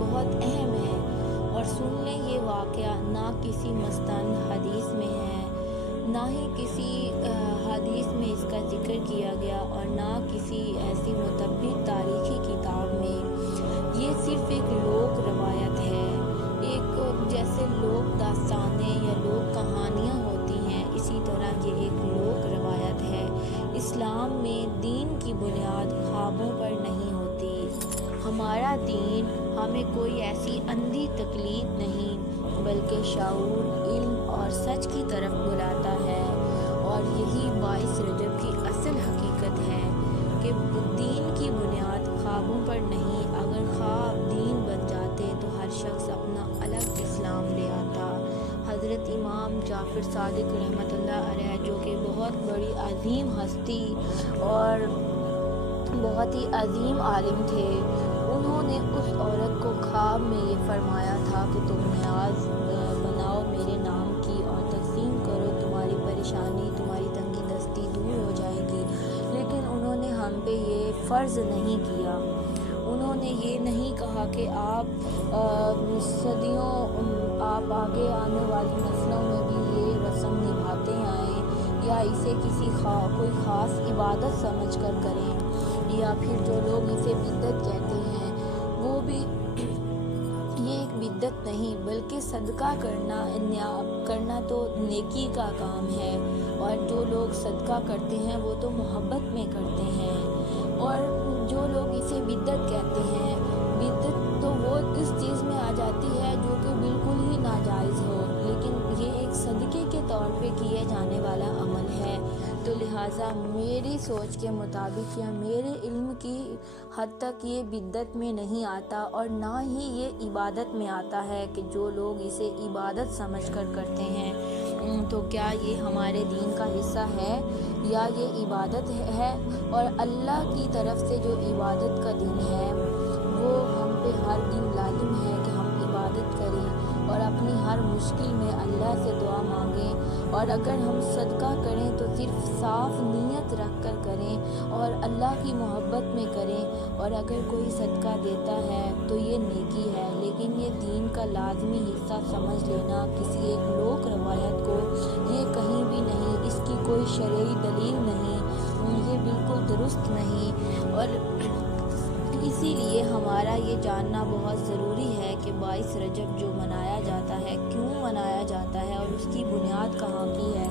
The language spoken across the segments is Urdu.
بہت اہم ہے، اور سن لیں یہ واقعہ نہ کسی مستند حدیث میں ہے، نہ ہی کسی حدیث میں اس کا ذکر کیا گیا، اور نہ کسی ایسی معتبر تاریخی کتاب میں۔ یہ صرف ایک لوک روایت ہے، ایک جیسے لوک داستانیں یا لوک کہانیاں ہوتی ہیں، اسی طرح یہ ایک لوک روایت ہے۔ اسلام میں دین کی بنیاد خوابوں پر نہیں ہوتی۔ ہمارا دین ہمیں کوئی ایسی اندھی تقلید نہیں بلکہ شعور، علم اور سچ کی طرف بلاتا ہے، اور یہی 22 رجب کی اصل حقیقت ہے کہ دین کی بنیاد خوابوں پر نہیں۔ اگر خواب دین بن جاتے تو ہر شخص اپنا الگ اسلام لے آتا۔ حضرت امام جعفر صادق رحمۃ اللہ علیہ، جو کہ بہت بڑی عظیم ہستی اور بہت ہی عظیم عالم تھے، انہوں نے اس عورت کو خواب میں یہ فرمایا تھا کہ تم نیاز بناؤ میرے نام کی اور تقسیم کرو، تمہاری پریشانی، تمہاری تنگی دستی دور ہو جائے گی۔ لیکن انہوں نے ہم پہ یہ فرض نہیں کیا۔ انہوں نے یہ نہیں کہا کہ آپ صدیوں آپ آگے آنے والی نسلوں میں بھی یہ رسم نبھاتے آئیں، یا اسے کوئی خاص عبادت سمجھ کر کریں، یا پھر جو لوگ اسے بدعت کہتے ہیں وہ بھی یہ ایک بدعت نہیں بلکہ صدقہ کرنا تو نیکی کا کام ہے، اور جو لوگ صدقہ کرتے ہیں وہ تو محبت میں کرتے ہیں، اور جو لوگ اسے بدعت کہتے ہیں، بدعت تو وہ اس چیز میں آ جاتی ہے جو کہ بالکل ہی ناجائز ہو، لیکن یہ ایک صدقے کے طور پہ کیے جانے والا عمل ہے۔ تو لہٰذا میری سوچ کے مطابق یا میرے علم کی حد تک یہ بدعت میں نہیں آتا، اور نہ ہی یہ عبادت میں آتا ہے کہ جو لوگ اسے عبادت سمجھ کر کرتے ہیں۔ تو کیا یہ ہمارے دین کا حصہ ہے یا یہ عبادت ہے؟ اور اللہ کی طرف سے جو عبادت کا دن ہے وہ ہم پہ ہر دن لازم ہے کہ ہم عبادت کریں اور اپنی ہر مشکل میں اللہ سے دعا مانگیں، اور اگر ہم صدقہ کریں تو صرف صاف نیت رکھ کر کریں اور اللہ کی محبت میں کریں، اور اگر کوئی صدقہ دیتا ہے تو یہ نیکی ہے، لیکن یہ دین کا لازمی حصہ سمجھ لینا کسی ایک لوک روایت کو، یہ کہیں بھی نہیں، اس کی کوئی شرعی دلیل نہیں، یہ بالکل درست نہیں۔ اور اسی لیے ہمارا یہ جاننا بہت ضروری ہے کہ 22 رجب جو منایا جاتا ہے کیوں منایا جاتا ہے اور اس کی بنیاد کہاں کی ہے،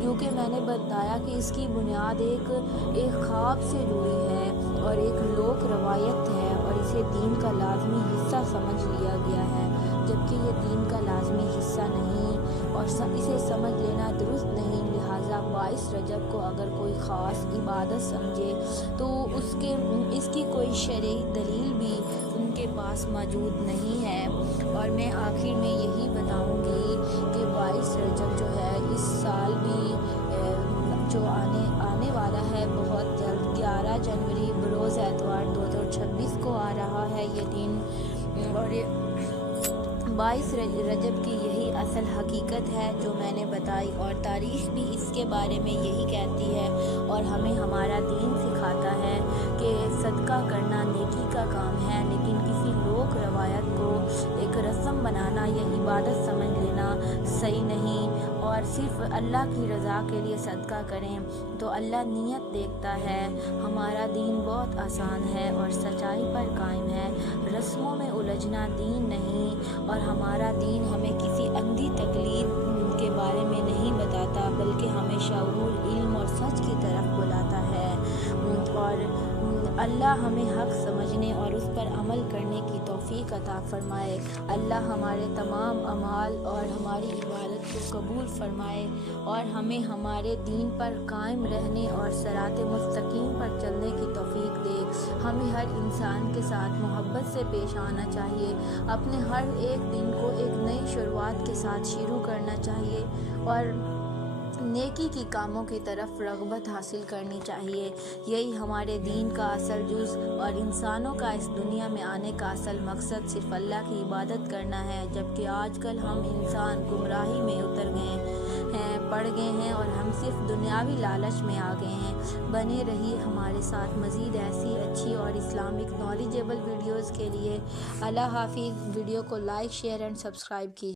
کیونکہ میں نے بتایا کہ اس کی بنیاد ایک خواب سے جڑی ہے اور ایک لوک روایت ہے، اور اسے دین کا لازمی حصہ سمجھ لیا گیا ہے، جبکہ یہ دین کا لازمی حصہ نہیں، اور اسے سمجھ لینا درست نہیں۔ لہٰذا 22 رجب کو اگر کوئی خاص عبادت سمجھے تو اس کی کوئی شرعی دلیل بھی ان کے پاس موجود نہیں ہے۔ اور میں آخر میں یہی بتاؤں گی کہ 22 رجب جو ہے اس سال بھی جو آنے والا ہے بہت جلد، 11 جنوری بروز اتوار 2026 کو آ رہا ہے یہ دن، اور 22 رجب کی یہی اصل حقیقت ہے جو میں نے بتائی، اور تاریخ بھی اس کے بارے میں یہی کہتی ہے، اور ہمیں ہمارا دین سکھاتا ہے کہ صدقہ کرنا نیکی کا کام ہے، لیکن کسی لوک روایت کو ایک رسم بنانا یا عبادت سمجھ لینا صحیح نہیں، اور صرف اللہ کی رضا کے لیے صدقہ کریں تو اللہ نیت دیکھتا ہے۔ ہمارا دین بہت آسان ہے اور سچائی پر قائم ہے، رسموں میں الجھنا دین نہیں، اور ہمارا دین ہمیں کسی اندھی تقلید کے بارے میں نہیں بتاتا بلکہ ہمیں شعور، علم اور سچ کی طرف بلاتا ہے، اور اللہ ہمیں حق سمجھنے اور اس پر عمل کرنے کی توفیق عطا فرمائے۔ اللہ ہمارے تمام اعمال اور ہماری عبادت کو قبول فرمائے، اور ہمیں ہمارے دین پر قائم رہنے اور صراط مستقیم پر چلنے کی توفیق دے۔ ہمیں ہر انسان کے ساتھ محبت سے پیش آنا چاہیے، اپنے ہر ایک دن کو ایک نئی شروعات کے ساتھ شروع کرنا چاہیے، اور نیکی کی کاموں کی طرف رغبت حاصل کرنی چاہیے۔ یہی ہمارے دین کا اصل جز اور انسانوں کا اس دنیا میں آنے کا اصل مقصد صرف اللہ کی عبادت کرنا ہے، جبکہ آج کل ہم انسان گمراہی میں اتر گئے ہیں، پڑ گئے ہیں اور ہم صرف دنیاوی لالچ میں آ گئے ہیں۔ بنے رہیے ہمارے ساتھ مزید ایسی اچھی اور اسلامک نالجیبل ویڈیوز کے لیے۔ اللہ حافظ۔ ویڈیو کو لائک، شیئر اینڈ سبسکرائب کیجیے۔